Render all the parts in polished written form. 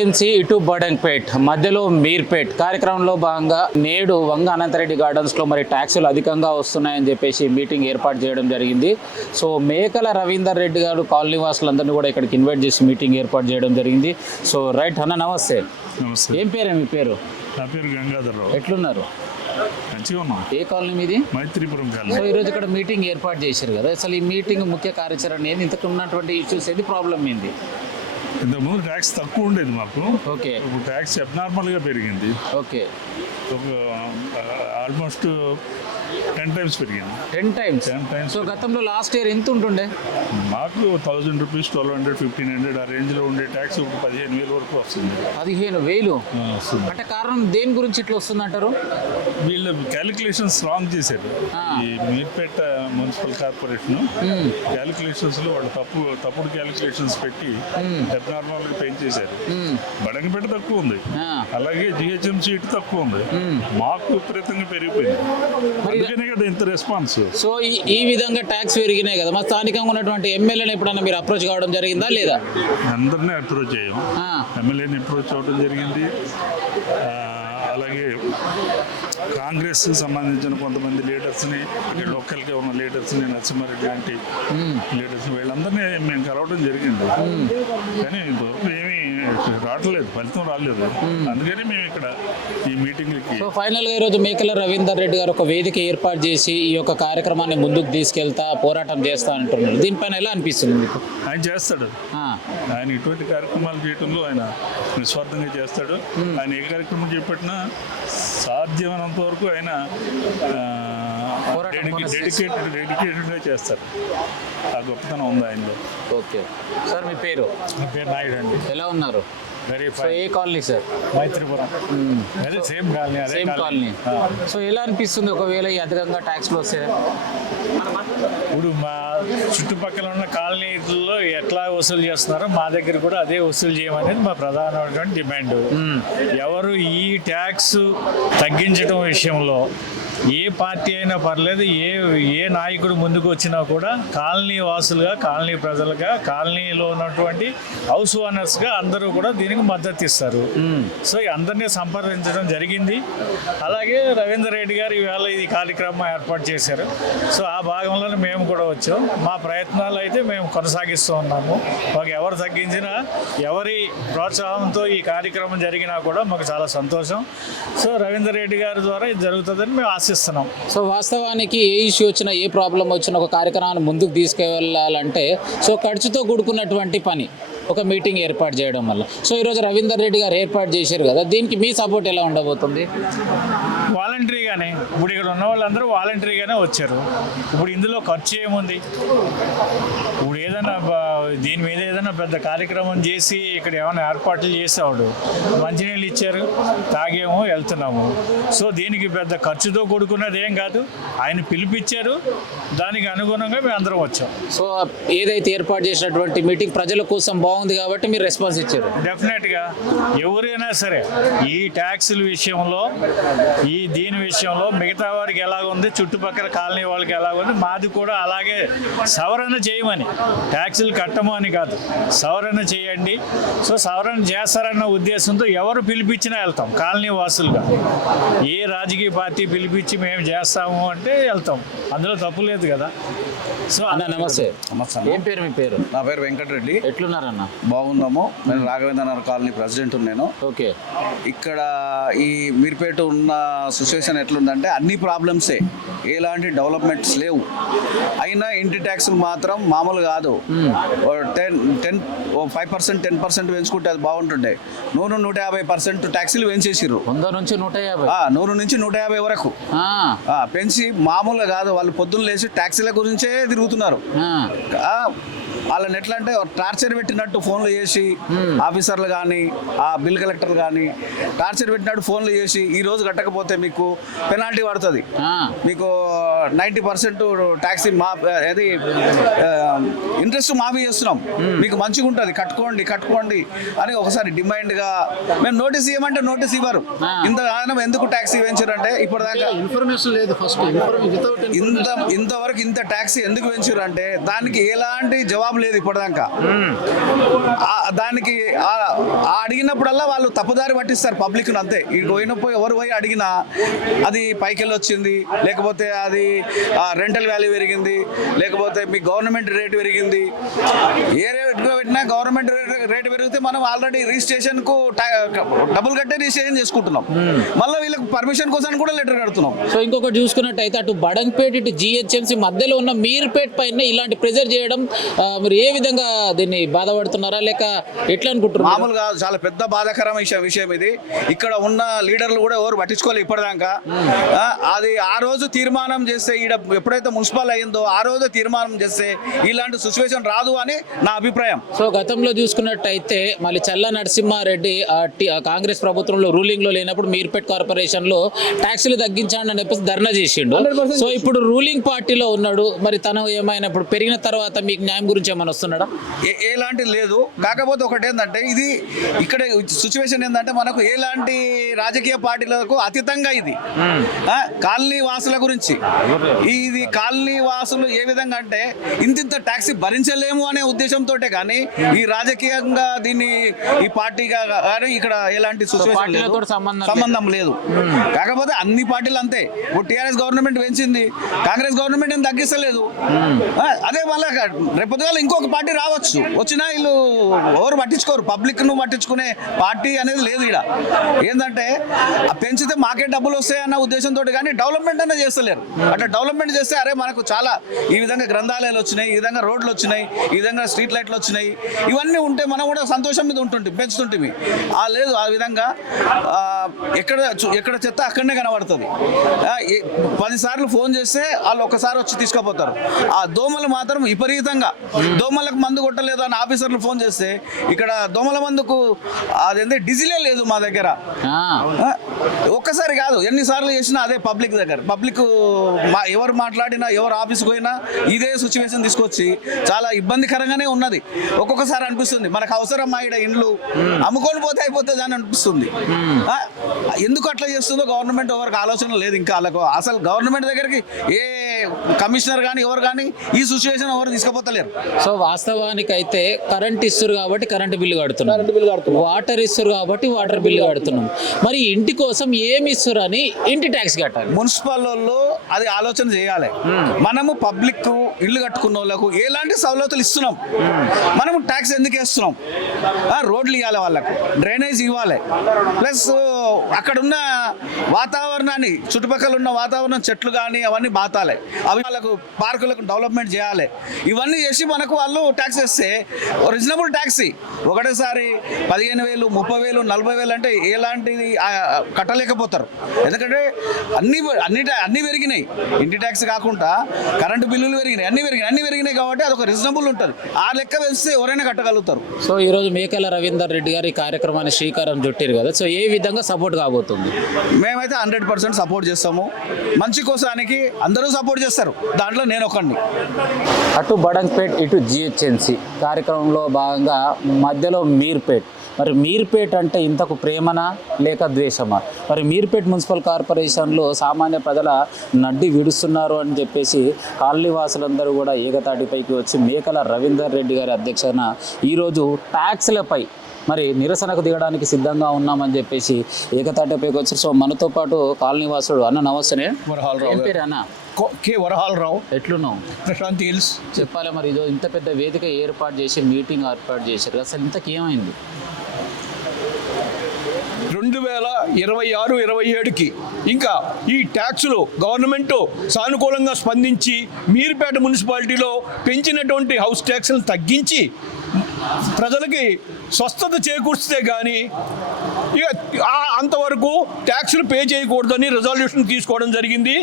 GHMC ఇటు బడంగ్పేట్ మధ్యలో మీర్పేట్ కార్యక్రమంలో భాగంగా నేడు వంగ అనంతరెడ్డి గార్డెన్స్లో మరి ట్యాక్సులు అధికంగా వస్తున్నాయని చెప్పేసి మీటింగ్ ఏర్పాటు చేయడం జరిగింది. సో మేకల రవీందర్ రెడ్డి గారు కాలనీ వాసులందరినీ కూడా ఇక్కడికి ఇన్వైట్ చేసి మీటింగ్ ఏర్పాటు చేయడం జరిగింది. సో రైట్ అన్న, నమస్తే. నమస్తే. ఏం పేరే మీ పేరు? నా పేరు గంగాధర్రావు. ఎట్లున్నారు? మంచిగా ఉన్నాం. ఏ కాలనీ మీది? మైత్రిపురం కాలనీ. సో ఈరోజు ఇక్కడ మీటింగ్ ఏర్పాటు చేశారు కదా, అసలు ఈ మీటింగ్ ముఖ్య కార్యాచరణ ఏంది? ఇంతకు ఉన్నటువంటి ఇష్యూస్ ఏంది, ప్రాబ్లం ఏంది? ఇంతకుముందు ట్యాక్స్ తక్కువ ఉండేది మాకు. ఓకే. ఇప్పుడు ట్యాక్స్ అబ్నార్మల్గా పెరిగింది. ఓకే. ఆల్మోస్ట్ 10 times పెరిగింది. 10 times. సో గతంలో లాస్ట్ ఇయర్ ఎంత ఉంటుండే? మాకు 1000 రూపీస్, 1200, 1500 ఆ రేంజ్లో ఉండే ట్యాక్స్ ఇప్పుడు 15,000 వరకు వస్తుంది. 15,000 వస్తుంది. అంటే కారణం దేని గురించి ఇట్లా వస్తుంది అంటారు? వీళ్ళు క్యాలిక్యులేషన్స్ రాంగ్ చేశారు. ఈ మీర్పేట మున్సిపల్ కార్పొరేషన్ క్యాలిక్యులేషన్స్లో వాళ్ళు తప్పుడు క్యాలిక్యులేషన్స్ పెట్టి అబ్నార్మల్గా పెంచేశారు. బడంగపేట తక్కువ ఉంది, అలాగే జిహెచ్ఎంసీ ఇటు తక్కువ ఉంది. మాకు విపరీతంగా పెరిగిపోయింది. అందుకనే కదా ఇంత రెస్పాన్స్. సో ఈ విధంగా ట్యాక్స్ పెరిగినాయి కదా, మా స్థానికంగా ఉన్నటువంటి ఎమ్మెల్యేని ఎప్పుడన్నా మీరు అప్రోచ్ కావడం జరిగిందా లేదా? అందరినీ అప్రోచ్ అయ్యాం. ఎమ్మెల్యేని అప్రోచ్ అవ్వడం జరిగింది. అలాగే కాంగ్రెస్ సంబంధించిన కొంతమంది లీడర్స్ని, లోకల్గా ఉన్న లీడర్స్ని, నరసింహారెడ్డి లాంటి లీడర్స్ని, వీళ్ళందరినీ మేము కలవడం జరిగింది. కానీ ఇంతవరకు ఏమీ రావట్లేదు, ఫలితం రాలేదు. అందుకని మేము ఇక్కడ ఈ మీటింగ్కి. సో ఫైనల్గా ఈరోజు మేకల రవీందర్ రెడ్డి గారు ఒక వేదిక ఏర్పాటు చేసి ఈ యొక్క కార్యక్రమాన్ని ముందుకు తీసుకెళ్తా, పోరాటం చేస్తా అంటున్నారు. దీనిపైన ఎలా అనిపిస్తుంది మీకు? ఆయన చేస్తాడు. ఆయన ఇటువంటి కార్యక్రమాలు చేయడంలో ఆయన నిస్వార్థంగా చేస్తాడు. ఆయన ఏ కార్యక్రమం చేపట్టినా సాధ్యమైనంత వరకు ఆయన డెడికేటెడ్గా చేస్తారు. ఆ గొప్పతనం ఉంది ఆయనలో. ఓకే సార్, మీ పేరు? నా పేరు నాయుడు అండి. ఎలా ఉన్నారు? వెరీ సో ఏ కాలనీ సార్? మైత్రిపురం. అదే same colony. Same colony. So ఎలా అనిపిస్తుంది ఒకవేళ ఈ అధికంగా ట్యాక్స్లు వస్తే? ఇప్పుడు మా చుట్టుపక్కల ఉన్న కాలనీలలో ఎట్లా వసూలు చేస్తున్నారో మా దగ్గర కూడా అదే వసూలు చేయమనేది మా ప్రధానమైనటువంటి డిమాండ్. ఎవరు ఈ ట్యాక్స్ తగ్గించడం విషయంలో ఏ పార్టీ అయినా పర్లేదు, ఏ నాయకుడు ముందుకు వచ్చినా కూడా కాలనీ వాసులుగా, కాలనీ ప్రజలుగా, కాలనీలో ఉన్నటువంటి హౌస్ ఓనర్స్గా అందరూ కూడా దీనికి మద్దతు ఇస్తారు. సో అందరినీ సంప్రదించడం జరిగింది. అలాగే రవీందర్ రెడ్డి గారు ఈవేళ ఈ కార్యక్రమం ఏర్పాటు చేశారు. సో ఆ భాగంలోనే మేము కూడా వచ్చాం. మా ప్రయత్నాలు అయితే మేము కొనసాగిస్తూ ఉన్నాము. మాకు ఎవరు తగ్గించినా, ఎవరి ప్రోత్సాహంతో ఈ కార్యక్రమం జరిగినా కూడా మాకు చాలా సంతోషం. సో రవీందర్ రెడ్డి గారి ద్వారా ఇది జరుగుతుందని మేము ఆశిస్తున్నాం. సో వాస్తవానికి ఏ ఇష్యూ వచ్చినా, ఏ ప్రాబ్లం వచ్చినా ఒక కార్యక్రమాన్ని ముందుకు తీసుకెళ్ళాలంటే సో ఖర్చుతో కూడుకున్నటువంటి పని ఒక మీటింగ్ ఏర్పాటు చేయడం వల్ల. సో ఈరోజు రవీందర్ రెడ్డి గారు ఏర్పాటు చేశారు కదా, దీనికి మీ సపోర్ట్ ఎలా ఉండబోతుంది? వాలంటరీగానే ఇప్పుడు ఇక్కడ ఉన్న వాళ్ళందరూ వాలంటరీగానే వచ్చారు. ఇప్పుడు ఇందులో ఖర్చు ఏముంది? ఇప్పుడు ఏదైనా దీని మీద ఏదైనా పెద్ద కార్యక్రమం చేసి ఇక్కడ ఏమైనా ఏర్పాట్లు చేసేవాడు, మంచినీళ్ళు ఇచ్చారు, తాగేమో, వెళ్తున్నాము. సో దీనికి పెద్ద ఖర్చుతో కూడుకున్నది ఏం కాదు. ఆయన పిలిపించారు, దానికి అనుగుణంగా మేము అందరం వచ్చాం. సో ఏదైతే ఏర్పాటు చేసినటువంటి మీటింగ్ ప్రజల కోసం బాగుంది కాబట్టి మీరు రెస్పాన్స్ ఇచ్చారు. డెఫినెట్గా ఎవరైనా సరే ఈ ట్యాక్సుల విషయంలో, దీని విషయంలో మిగతా వారికి ఎలాగుంది, చుట్టుపక్కల కాలనీ వాళ్ళకి ఎలాగుంది, మాది కూడా అలాగే సవరణ చేయమని, ట్యాక్సులు కట్టము అని కాదు, సవరణ చేయండి. సో సవరణ చేస్తారన్న ఉద్దేశంతో ఎవరు పిలిపించినా వెళ్తాం. కాలనీ వాసులుగా ఏ రాజకీయ పార్టీ పిలిపించి మేము చేస్తాము అంటే వెళ్తాం, అందులో తప్పు లేదు కదా. సో అన్న నమస్తే. నమస్తే. ఏం పేరు మీ పేరు? నా పేరు వెంకటరెడ్డి. ఎట్లున్నారన్న? బాగున్నాము. నేను రాఘవేంద్ర నగర్ కాలనీ ప్రెసిడెంట్ నేను. ఓకే. ఇక్కడ ఈ మీర్పేట ఉన్న సిచ్యువేషన్ ఎట్లుందంటే అన్ని ప్రాబ్లమ్సే, ఎలాంటి డెవలప్మెంట్స్ లేవు. అయినా ఇంటి ట్యాక్సులు మాత్రం మామూలు కాదు. 5%, 10% పెంచుకుంటే అది బాగుంటుండే. 150% ట్యాక్సీలు పెంచేసిర్రు. 100 నుంచి 150. 100 నుంచి 150 వరకు పెంచి మామూలుగా కాదు. వాళ్ళు పొద్దున్న లేచి ట్యాక్సీల గురించే తిరుగుతున్నారు. వాళ్ళని ఎట్లా అంటే టార్చర్ పెట్టినట్టు ఫోన్లు చేసి ఆఫీసర్లు కానీ, ఆ బిల్ కలెక్టర్ కానీ టార్చర్ పెట్టినట్టు ఫోన్లు చేసి ఈ రోజు కట్టకపోతే మీకు పెనాల్టీ పడుతుంది, మీకు 90% ట్యాక్సీ అది ఇంట్రెస్ట్ మాఫీ చేస్తున్నాం, మీకు మంచిగా ఉంటుంది, కట్టుకోండి అని ఒకసారి డిమాండ్గా మేము నోటీస్ ఇవ్వమంటే నోటీస్ ఇవ్వరు. ఇంతగానం ఎందుకు ట్యాక్సీ పెంచారంటే ఇప్పటిదాకా ఇన్ఫర్మేషన్ లేదు. ఫస్ట్ ఇంతవరకు ఇంత ట్యాక్సీ ఎందుకు పెంచారు అంటే దానికి ఎలాంటి జవాబు లేదు ఇప్పటిదాకా. దానికి అడిగినప్పుడల్లా వాళ్ళు తప్పుదారి పట్టిస్తారు పబ్లిక్ అంతే. ఇటు పోయినప్పుడు ఎవరు పోయి అడిగినా అది పైకెళ్ళి వచ్చింది, లేకపోతే అది రెంటల్ వాల్యూ పెరిగింది, లేకపోతే మీ గవర్నమెంట్ రేట్ పెరిగింది. ఏ రేట్లో పెట్టినా గవర్నమెంట్ రేట్ పెరిగితే మనం ఆల్రెడీ రిజిస్ట్రేషన్కు డబ్బులు కట్టే రిజిస్ట్రేషన్ చేసుకుంటున్నాం. మళ్ళీ వీళ్ళకి పర్మిషన్ కోసం కూడా లెటర్ కడుతున్నాం. సో ఇంకొకటి చూసుకున్నట్టయితే అటు బడంగ్పేట ఇటు జిహెచ్ఎంసీ మధ్యలో ఉన్న మీర్పేట్ పైన ఇలాంటి ప్రెజర్ చేయడం మీరు ఏ విధంగా దీన్ని బాధపడుతున్నారా లేక ఎట్లా అనుకుంటున్నారు? మామూలుగా చాలా పెద్ద బాధాకరమైన విషయం ఇది. ఇక్కడ ఉన్న లీడర్లు కూడా ఎవరు పట్టించుకోలేదు ఇప్పటిదాకా. అది ఆ రోజు తీర్మానం చేస్తే ఈడ ఎప్పుడైతే మున్సిపల్ అయిందో ఆ రోజు తీర్మానం చేస్తే ఇలాంటి సిచ్యువేషన్ రాదు అని నా అభిప్రాయం. సో గతంలో చూసుకున్నట్టయితే మళ్ళీ చల్ల నరసింహారెడ్డి కాంగ్రెస్ ప్రభుత్వంలో రూలింగ్ లో లేనప్పుడు మీర్పేట్ కార్పొరేషన్ లో ట్యాక్సులు తగ్గించండి అని చెప్పేసి ధర్నా చేసిండు. సో ఇప్పుడు రూలింగ్ పార్టీలో ఉన్నాడు, మరి తను ఏమైనా ఇప్పుడు పెరిగిన తర్వాత మీకు న్యాయం గురించి ఏమైనా వస్తున్నాడా? ఎలాంటి లేదు. కాకపోతే ఒకటి ఏంటంటే ఇది ఇక్కడ సిచ్యువేషన్ ఏంటంటే మనకు ఎలాంటి రాజకీయ పార్టీలకు అతీతంగా ఇది కాలనీ వాసుల గురించి. ఇది కాలనీ వాసులు ఏ విధంగా అంటే ఇంత ట్యాక్సీ భరించలేము అనే ఉద్దేశంతో కానీ ఈ రాజకీయంగా దీన్ని ఈ పార్టీగా కానీ ఇక్కడ ఎలాంటి సిచ్యువేషన్ లేదు, సంబంధం లేదు. కాకపోతే అన్ని పార్టీలు అంతే. ఇప్పుడు టీఆర్ఎస్ గవర్నమెంట్ పెంచింది, కాంగ్రెస్ గవర్నమెంట్ ఏం తగ్గిస్తలేదు. అదే మళ్ళీ రేపొద్దుగాల ఇంకొక పార్టీ రావచ్చు, వచ్చినా వీళ్ళు ఎవరు పట్టించుకోరు. పబ్లిక్ ను పట్టించుకునే పార్టీ అనేది లేదు ఇక్కడ. ఏంటంటే పెంచితే మాకే డబ్బులు వస్తాయన్న ఉద్దేశంతో కానీ డెవలప్మెంట్ అనేది చేస్తలేరు. అట్లా డెవలప్మెంట్ చేస్తే అరే మనకు చాలా ఈ విధంగా గ్రంథాలయాలు వచ్చినాయి, ఈ విధంగా రోడ్లు వచ్చినాయి, ఈ విధంగా స్ట్రీట్ లైట్లు వచ్చినాయి, ఇవన్నీ ఉంటే మనం కూడా సంతోషం మీద ఉంటుంటే పెంచుతుంటే లేదు. ఆ విధంగా ఎక్కడ చెత్త అక్కడనే కనబడుతుంది. 10 సార్లు ఫోన్ చేస్తే వాళ్ళు ఒక్కసారి వచ్చి తీసుకుపోతారు. ఆ దోమలు మాత్రం విపరీతంగా, దోమలకు మందు కొట్టలేదు అని ఆఫీసర్లు ఫోన్ చేస్తే ఇక్కడ దోమల మందుకు అదేంటే డీజిలే లేదు మా దగ్గర. ఒక్కసారి కాదు ఎన్నిసార్లు చేసినా అదే పబ్లిక్ దగ్గర. పబ్లిక్ ఎవరు మాట్లాడినా ఎవరు ఆఫీస్కి పోయినా ఇదే సిచ్యువేషన్ తీసుకొచ్చి చాలా ఇబ్బందికరంగానే ఉన్నది. ఒక్కొక్కసారి అనిపిస్తుంది మనకు అవసరం ఈడ ఇండ్లు అమ్ముకొని పోతే అయిపోతుంది అని అనిపిస్తుంది. ఎందుకు అట్లా చేస్తుందో గవర్నమెంట్ ఎవరికి ఆలోచన లేదు. ఇంకా వాళ్ళకు అసలు గవర్నమెంట్ దగ్గరికి ఏ కమిషనర్ కానీ ఎవరు కానీ ఈ సిచ్యువేషన్ ఎవరు తీసుకుపోతలేరు. సో వాస్తవానికి అయితే కరెంట్ ఇస్తారు కాబట్టి కరెంట్ బిల్లు కడుతున్నాం, వాటర్ ఇస్తారు కాబట్టి వాటర్ బిల్లు కడుతున్నాం. మరి ఇంటి కోసం ఏమి ఇస్తారు అని ఇంటి ట్యాక్స్ కట్టాలి. మున్సిపల్ వాళ్ళు అది ఆలోచన చేయాలి. మనము పబ్లిక్ ఇల్లు కట్టుకున్న వాళ్ళకు ఎలాంటి సవలతులు ఇస్తున్నాం, మనము ట్యాక్స్ ఎందుకు వేస్తున్నాం? రోడ్లు ఇవ్వాలి, వాళ్ళకు డ్రైనేజ్ ఇవ్వాలి, ప్లస్ అక్కడ ఉన్న వాతావరణాన్ని చుట్టుపక్కల ఉన్న వాతావరణం చెట్లు కానీ అవన్నీ బాతాలి, అవి వాళ్ళకు పార్కులకు డెవలప్మెంట్ చేయాలి. ఇవన్నీ చేసి మనకు వాళ్ళు ట్యాక్స్ వేస్తే రీజనబుల్ ట్యాక్స్ ఒకటేసారి 15,000, 30,000, 40,000 అంటే ఎలాంటిది కట్టలేకపోతారు. ఎందుకంటే అన్ని పెరిగినాయి. ఇంటి ట్యాక్స్ కాకుండా కరెంటు బిల్లులు పెరిగినాయి, అన్ని పెరిగినాయి కాబట్టి అదొక రీజనబుల్ ఉంటుంది. ఆ లెక్క వేస్తే ఎవరైనా కట్టగలుగుతారు. సో ఈరోజు మేకల రవీందర్ రెడ్డి గారి కార్యక్రమాన్ని శ్రీకారం చుట్టారు కదా, సో ఏ విధంగా సపోర్ట్ కాబోతుంది? మేమైతే 100% సపోర్ట్ చేస్తాము. మంచి కోసానికి అందరూ సపోర్ట్ చేస్తారు, దాంట్లో నేను ఒకడిని. అటు బడంగ్పేట్ ఇటు జిహెచ్ఎంసీ కార్యక్రమంలో భాగంగా మధ్యలో మీర్పేట్. మరి మీర్పేట్ అంటే ఇంతకు ప్రేమనా లేక ద్వేషమా? మరి మీర్పేట్ మున్సిపల్ కార్పొరేషన్లో సామాన్య ప్రజల నడ్డి విడుస్తున్నారు అని చెప్పేసి కాలనీ వాసులందరూ కూడా ఏకతాటిపైకి వచ్చి మేకల రవీందర్ రెడ్డి గారి అధ్యక్షతన ఈరోజు ట్యాక్స్లపై మరి నిరసనకు దిగడానికి సిద్ధంగా ఉన్నామని చెప్పేసి ఏకతాటిపైకి వచ్చారు. సో మనతో పాటు కాలనీ వాసుడు అన్న నమస్తే. ఏం పేరు అన్న? కే వరహాలరావు. ఎట్లున్నావు? ప్రశాంత్ హిల్స్. చెప్పాలి మరి ఇదో ఇంత పెద్ద వేదిక ఏర్పాటు చేసి మీటింగ్ ఏర్పాటు చేశారు, అసలు ఇంతకేమైంది? 2026-27కి ఇంకా ఈ ట్యాక్సులు గవర్నమెంట్ సానుకూలంగా స్పందించి మీర్పేట మున్సిపాలిటీలో పెంచినటువంటి హౌస్ ట్యాక్సులను తగ్గించి ప్రజలకి స్వస్థత చేకూర్చితే కానీ ఇక అంతవరకు ట్యాక్సులు పే చేయకూడదని రిజల్యూషన్ తీసుకోవడం జరిగింది.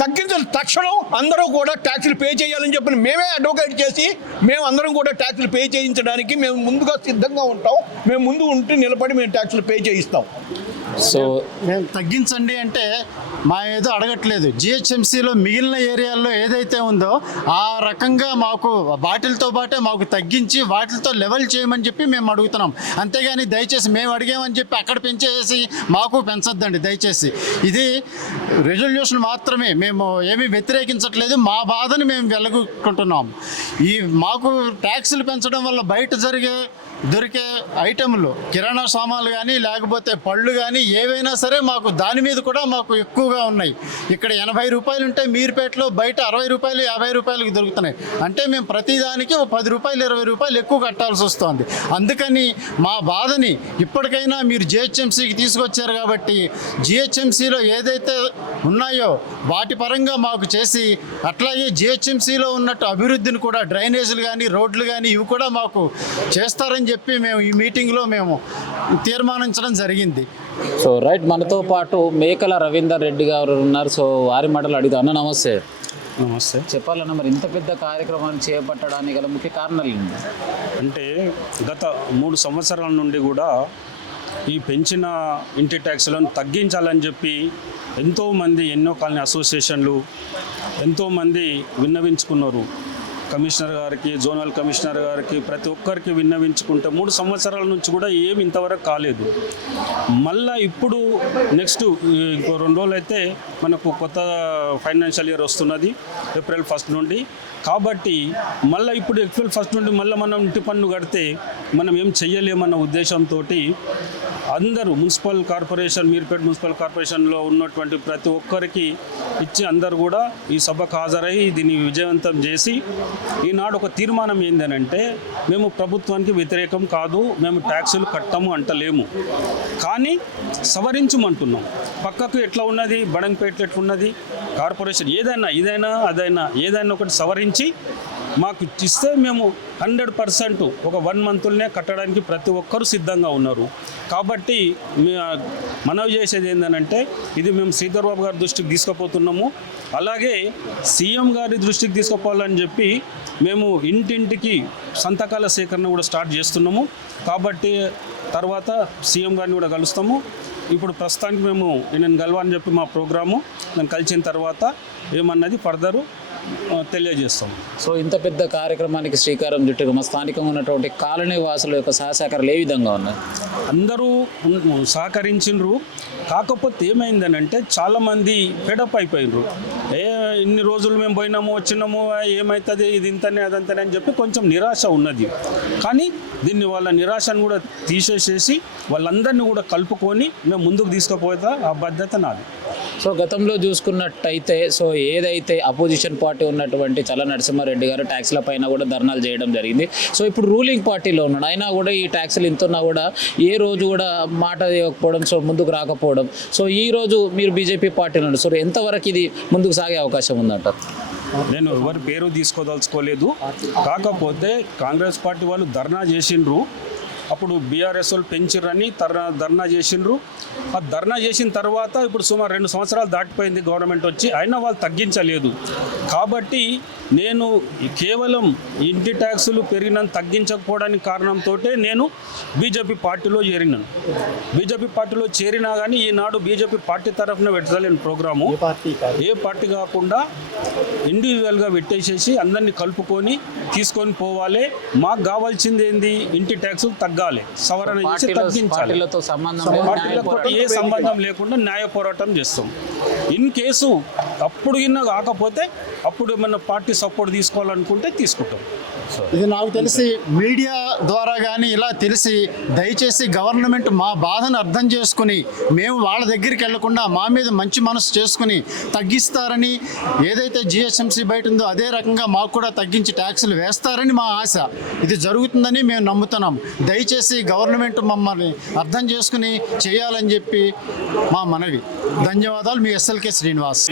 తగ్గించిన తక్షణం అందరూ కూడా ట్యాక్సులు పే చేయాలని చెప్పి మేమే అడ్వకేట్ చేసి మేము అందరం కూడా ట్యాక్సులు పే చేయించడానికి మేము ముందుగా సిద్ధంగా ఉంటాం. మేము ముందు ఉంటూ నిలబడి మేము ట్యాక్సులు పే చేయిస్తాం. సో మేము తగ్గించండి అంటే మా ఏదో అడగట్లేదు. జిహెచ్ఎంసీలో మిగిలిన ఏరియాల్లో ఏదైతే ఉందో ఆ రకంగా మాకు వాటిలతో పాటే మాకు తగ్గించి వాటితో లెవెల్ చేయమని చెప్పి మేము అడుగుతున్నాం. అంతేగాని దయచేసి మేము అడిగామని చెప్పి అక్కడ పెంచేసి మాకు పెంచొద్దండి దయచేసి. ఇది రెజల్యూషన్ మాత్రమే. మేము ఏమీ వ్యతిరేకించట్లేదు, మా బాధని మేము వెలగొట్టుకుంటున్నాం. మాకు ట్యాక్సులు పెంచడం వల్ల బయట దొరికే ఐటెంలు, కిరాణా సామాన్లు కానీ లేకపోతే పళ్ళు కానీ ఏవైనా సరే మాకు దాని మీద కూడా మాకు ఎక్కువగా ఉన్నాయి. ఇక్కడ 80 రూపాయలు ఉంటే మీర్పేటలో బయట 60 రూపాయలు 50 రూపాయలకి దొరుకుతున్నాయి. అంటే మేము ప్రతిదానికి 10 రూపాయలు 20 రూపాయలు ఎక్కువ కట్టాల్సి వస్తుంది. అందుకని మా బాధని ఇప్పటికైనా మీరు జిహెచ్ఎంసీకి తీసుకొచ్చారు కాబట్టి జిహెచ్ఎంసీలో ఏదైతే ఉన్నాయో వాటి పరంగా మాకు చేసి, అట్లాగే జిహెచ్ఎంసీలో ఉన్నట్టు అభివృద్ధిని కూడా డ్రైనేజీలు కానీ రోడ్లు కానీ ఇవి కూడా మాకు చేస్తారని చెప్పి మేము ఈ మీటింగ్లో మేము తీర్మానించడం జరిగింది. సో రైట్, మనతో పాటు మేకల రవీందర్ రెడ్డి గారు ఉన్నారు. సో వారి మాటలు అడిగితే, అన్న నమస్తే. నమస్తే. చెప్పాలన్నా మరి ఇంత పెద్ద కార్యక్రమాన్ని చేపట్టడానికి గల ముఖ్య కారణాలు ఏంటి? అంటే గత 3 సంవత్సరాల నుండి కూడా ఈ పెంచిన ఇంటి ట్యాక్స్లను తగ్గించాలని చెప్పి ఎంతోమంది, ఎన్నో కాలనీ అసోసియేషన్లు ఎంతోమంది విన్నవించుకున్నారు. కమిషనర్ గారికి, జోనల్ కమిషనర్ గారికి, ప్రతి ఒక్కరికి విన్నవించుకుంటే 3 సంవత్సరాల నుంచి కూడా ఏమి ఇంతవరకు కాలేదు. మళ్ళీ ఇప్పుడు నెక్స్ట్ ఇంకో 2 రోజులు అయితే మనకు కొత్త ఫైనాన్షియల్ ఇయర్ వస్తున్నది ఏప్రిల్ 1 నుండి. కాబట్టి మళ్ళీ ఇప్పుడు ఏప్రిల్ 1 నుండి మళ్ళీ మనం ఇంటి పన్ను కడితే మనం ఏం చెయ్యలేమన్న ఉద్దేశంతో అందరూ మున్సిపల్ కార్పొరేషన్, మీర్పేట మున్సిపల్ కార్పొరేషన్లో ఉన్నటువంటి ప్రతి ఒక్కరికి ఇచ్చి అందరూ కూడా ఈ సభకు హాజరై దీన్ని విజయవంతం చేసి ఈనాడు ఒక తీర్మానం ఏంటంటే, మేము ప్రభుత్వానికి వ్యతిరేకం కాదు, మేము ట్యాక్సులు కట్టము అంటలేము, కానీ సవరించమంటున్నాం. పక్కకు ఎట్లా ఉన్నది, బడంగపేటలో ఎట్లున్నది కార్పొరేషన్, అదైనా ఏదైనా ఒకటి సవరించి మాకు ఇస్తే మేము 100% ఒక 1 మంత్లోనే కట్టడానికి ప్రతి ఒక్కరూ సిద్ధంగా ఉన్నారు. కాబట్టి మనవి చేసేది ఏంటంటే, ఇది మేము శ్రీధర్ బాబు గారి దృష్టికి తీసుకుపోతున్నాము. అలాగే సీఎం గారి దృష్టికి తీసుకుపోవాలని చెప్పి మేము ఇంటింటికి సంతకాల సేకరణ కూడా స్టార్ట్ చేస్తున్నాము. కాబట్టి తర్వాత సీఎం గారిని కూడా కలుస్తాము. ఇప్పుడు ప్రస్తుతానికి మేము నేను కలవాలని చెప్పి మా ప్రోగ్రాము, నేను కలిసిన తర్వాత ఏమన్నది ఫర్దరు తెలియజేస్తాం. సో ఇంత పెద్ద కార్యక్రమానికి శ్రీకారం చుట్టూ మా స్థానికంగా ఉన్నటువంటి కాలనీ వాసుల యొక్క సహకారాలు ఏ విధంగా ఉన్నాయి? అందరూ సహకరించిండ్రు. కాకపోతే ఏమైందనంటే చాలామంది ఫెడప్ అయిపోయినరు. ఇన్ని రోజులు మేము పోయినాము వచ్చినాము, ఏమవుతుంది ఇది ఇంతనే అదంతనే అని చెప్పి కొంచెం నిరాశ ఉన్నది. కానీ దీన్ని వాళ్ళ నిరాశను కూడా తీసేసేసి వాళ్ళందరినీ కూడా కలుపుకొని మేము ముందుకు తీసుకుపోతా ఆ బాధ్యత నాది. సో గతంలో చూసుకున్నట్టయితే, సో ఏదైతే అపోజిషన్ పార్టీ ఉన్నటువంటి చల్ల నరసింహారెడ్డి గారు ట్యాక్స్ల పైన కూడా ధర్నాలు చేయడం జరిగింది. సో ఇప్పుడు రూలింగ్ పార్టీలో ఉన్నాడు, అయినా కూడా ఈ ట్యాక్స్లు ఇంతున్నా కూడా ఏ రోజు కూడా మాట ఇవ్వకపోవడం, సో ముందుకు రాకపోవడం. సో ఈ రోజు మీరు బీజేపీ పార్టీలో ఉన్నారు, సో ఎంతవరకు ఇది ముందుకు సాగే అవకాశం ఉందంటారు? నేను ఎవరి పేరు తీసుకోదలుచుకోలేదు. కాకపోతే కాంగ్రెస్ పార్టీ వాళ్ళు ధర్నా చేసిండ్రు, అప్పుడు బీఆర్ఎస్ వాళ్ళు పెంచిర్రని ధర్నా చేసిండ్రు. ఆ ధర్నా చేసిన తర్వాత ఇప్పుడు సుమారు 2 సంవత్సరాలు దాటిపోయింది గవర్నమెంట్ వచ్చి, అయినా వాళ్ళు తగ్గించలేదు. కాబట్టి నేను కేవలం ఇంటి ట్యాక్సులు పెరిగినంత తగ్గించకపోవడానికి కారణంతో నేను బీజేపీ పార్టీలో చేరినాను. బీజేపీ పార్టీలో చేరినా కానీ ఈనాడు బీజేపీ పార్టీ తరఫున పెట్టలేని ప్రోగ్రాము ఏ పార్టీ కాకుండా ఇండివిజువల్గా పెట్టేసేసి అందరినీ కలుపుకొని తీసుకొని పోవాలి. మాకు కావాల్సింది ఏంది, ఇంటి ట్యాక్సులు తగ్గాలి, సవరణ చేసి తగ్గించాలి. పార్టీలతో ఏ సంబంధం లేకుండా న్యాయ పోరాటం చేస్తాం. ఇన్ కేసు అప్పుడు గిన్న కాకపోతే అప్పుడు ఏమన్నా పార్టీ సపోర్ట్ తీసుకోవాలనుకుంటే తీసుకుంటాం. ఇది నాకు తెలిసి మీడియా ద్వారా కానీ ఇలా తెలిసి దయచేసి గవర్నమెంట్ మా బాధను అర్థం చేసుకుని మేము వాళ్ళ దగ్గరికి వెళ్లకుండా మా మీద మంచి మనసు చేసుకుని తగ్గిస్తారని, ఏదైతే జిహెచ్ఎంసీ బయట ఉందో అదే రకంగా మాకు కూడా తగ్గించి ట్యాక్సులు వేస్తారని మా ఆశ. ఇది జరుగుతుందని మేము నమ్ముతున్నాం. దయచేసి గవర్నమెంట్ మమ్మల్ని అర్థం చేసుకుని చేయాలని చెప్పి మా మనవి. ధన్యవాదాలు. మీ ఎస్ఎల్కే శ్రీనివాస్.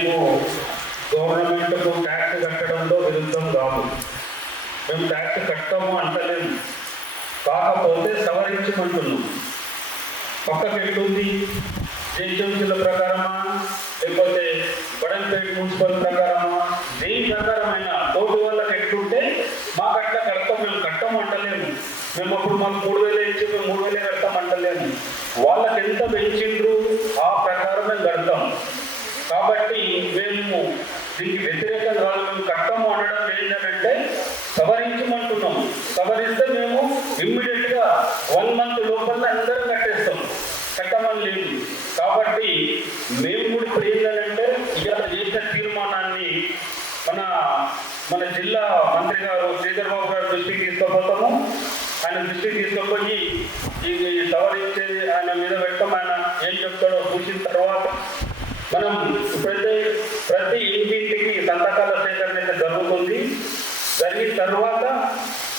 గవర్నమెంట్కు ట్యాక్స్ కట్టడంలో విరుద్ధం కాదు, మేము ట్యాక్స్ కట్టము అంటలేము, కాకపోతే సవరించమంటున్నాం. పక్కకి ఎట్లుంది, జిహెచ్ఎంసీల ప్రకారమా లేకపోతే బడంగపేట మున్సిపల్ ప్రకారమా, దేని ప్రకారమైన తోటి వాళ్ళకి ఎట్లుంటే మాకు అట్లా కడతాం. మేము కట్టము అంటలేము. మేము అప్పుడు మాకు 3000 ఇచ్చి మేము 3000 కడతాం అంటలేము. వాళ్ళకి ఎంత పెంచిండ్రు ఆ ప్రకారం మేము కడతాం. కాబట్టి మేము దీనికి వ్యతిరేకం కాదు, మేము కట్టము అనడం ఏంటంటే సవరించమంటున్నాం. సవరిస్తే మేము ఇమ్మీడియట్గా 1 మంత్ లోపల అందరం కట్టేస్తాం, కట్టమని లేదు. కాబట్టి మేము కూడా ఇప్పుడు ఏంటంటే ఇవాళ చేసిన తీర్మానం ఏం చెప్తాడో చూసిన తర్వాత మనం ఇప్పుడైతే ప్రతి ఇంటింటికి సంతకాల సేకరణ అయితే జరుగుతుంది. జరిగిన తర్వాత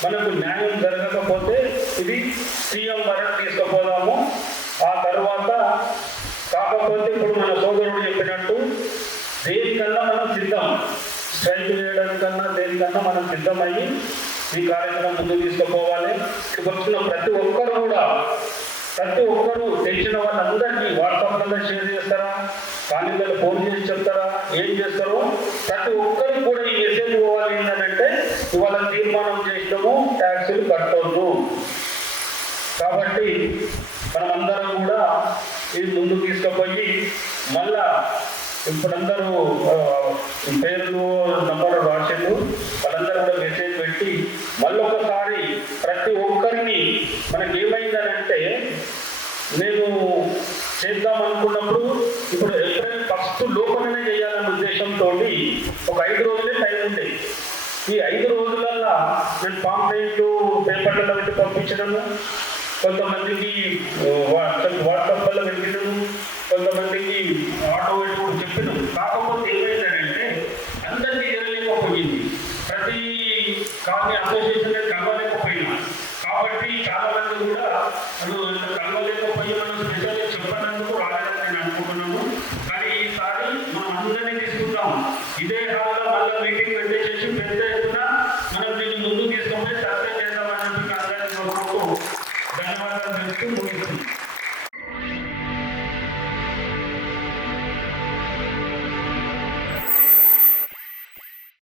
మనకు న్యాయం జరగకపోతే ఇది సీఎం వరకు తీసుకుపోదాము. ఆ తర్వాత కాకపోతే ఇప్పుడు మన సోదరుడు చెప్పినట్టు దేనికన్నా మనం సిద్ధం, స్ట్రైక్ చేయడానికన్నా దేనికన్నా మనం సిద్ధమయ్యి ఈ కార్యక్రమం ముందు తీసుకుపోవాలి. ఇక్కడికి వచ్చిన ప్రతి ఒక్కరు తెలిసిన వాళ్ళందరికీ వాట్సాప్లలో షేర్ చేస్తారా, కాలనీలలో ఫోన్ చేసి చెప్తారా, ఏం చేస్తారో ప్రతి ఒక్కరికి కూడా ఈ మెసేజ్ పోవాలి. ఏంటంటే ఇవాళ తీర్మానం చేసినాము, ట్యాక్సులు కట్టొద్దు. కాబట్టి మనమందరం కూడా ఇది ముందుకు తీసుకుపోయి మళ్ళా ఇప్పుడందరూ పేర్లు నంబర్లు రాసిండు, వాళ్ళందరూ కూడా మెసేజ్ పెట్టి మళ్ళొకసారి ప్రతి ఒక్కరిని మనకి ఏమైందనంటే నేను చేద్దాం అనుకున్నప్పుడు ఇప్పుడు ఏప్రిల్ 1 లోపలనే చేయాలనే ఉద్దేశంతో ఒక 5 రోజులే టైం ఉంది. ఈ 5 రోజులల్లో నేను పాంప్లెట్లు పేపర్లలో పెట్టి పంపించడము, కొంతమందికి వాట్సాప్లలో పెట్టినాము, కొంతమందికి ఆటో పెట్టి కూడా చెప్పినాము. కాకపోతే ఏమైందంటే అందరికీ తెలియకపోయింది. ప్రతి కాలనీ అసోసియేషన్